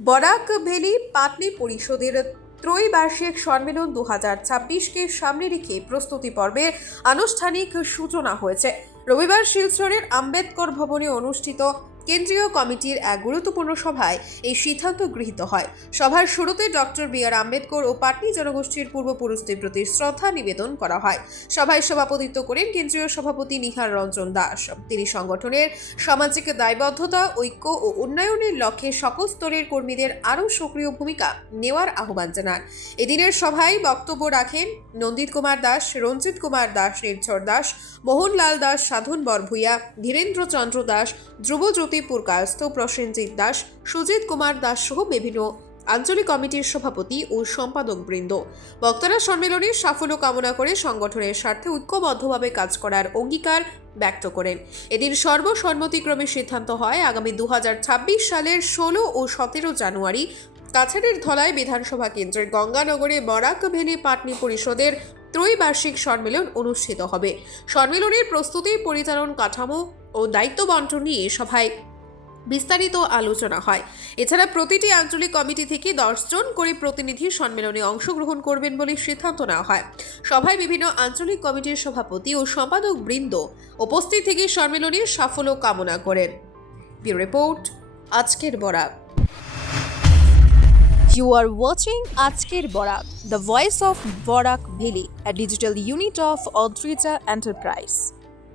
বরাক ভেলি পাটনি পরিষদের ত্রৈবার্ষিক সম্মেলন দু হাজার ছাব্বিশকে সামনে রেখে প্রস্তুতি পর্বের আনুষ্ঠানিক সূচনা হয়েছে। রবিবার শিলচরের আম্বেদকর ভবনে অনুষ্ঠিত কেন্দ্রীয় কমিটির এক গুরুত্বপূর্ণ সভায় এই সিদ্ধান্ত গৃহীত হয়। সভার শুরুতে ডক্টর বি আর আম্বেদকর ও পাটনি জনগোষ্ঠীর পূর্বপুরুষদের প্রতি শ্রদ্ধা নিবেদন করা হয়। সভায় সভাপতিত্ব করেন কেন্দ্রীয় সভাপতি নিহার রঞ্জন দাস। তিনি সংগঠনের সামাজিক দায়বদ্ধতা, ঐক্য ও উন্নয়নের লক্ষ্যে সকল স্তরের কর্মীদের আরও সক্রিয় ভূমিকা নেওয়ার আহ্বান জানান। এদিনের সভায় বক্তব্য রাখেন নন্দিত কুমার দাস, রঞ্জিত কুমার দাস, নির্ঝর দাস, মোহনলাল দাস, সাধন বরভূয়া ধীরেন্দ্র চন্দ্র দাস, ধ্রুবজ্যোতি পুরকায়স্থ প্রসেনজিৎ দাস, সুজিত কুমার দাস সহ বিভিন্ন আঞ্চলিক কমিটির সভাপতি ও সম্পাদক বৃন্দ বক্তারা সম্মেলনে সাফল্য কামনা করে সংগঠনের স্বার্থে ঐক্যবদ্ধভাবে কাজ করার অঙ্গীকার ব্যক্ত করেন। এদিন সর্বসম্মতিক্রমে সিদ্ধান্ত হয়, আগামী দু সালের ষোলো ও সতেরো জানুয়ারি কাছাড়ের ধলায় বিধানসভা কেন্দ্রের গঙ্গানগরে বরাক ভ্যালি পাটনি পরিষদের ত্রৈবার্ষিক সম্মেলন অনুষ্ঠিত হবে। সম্মেলনের প্রস্তুতি, পরিচালন কাঠামো ও দায়িত্ব বন্টন নিয়ে সভায় বিস্তারিত আলোচনা হয়। এছাড়া প্রতিটি আঞ্চলিক কমিটি থেকে দশজন করে প্রতিনিধি সম্মেলনে অংশগ্রহণ করবেন বলে সিদ্ধান্ত নেওয়া হয়। সভায় বিভিন্ন আঞ্চলিক কমিটির সভাপতি ও সম্পাদক বৃন্দ উপস্থিত থেকে সম্মেলনের সাফল্য কামনা করেন। রিপোর্ট আজকের Barak You are watching Ajker Borak, the voice of Borak Valley, a digital unit of Odrija Enterprise.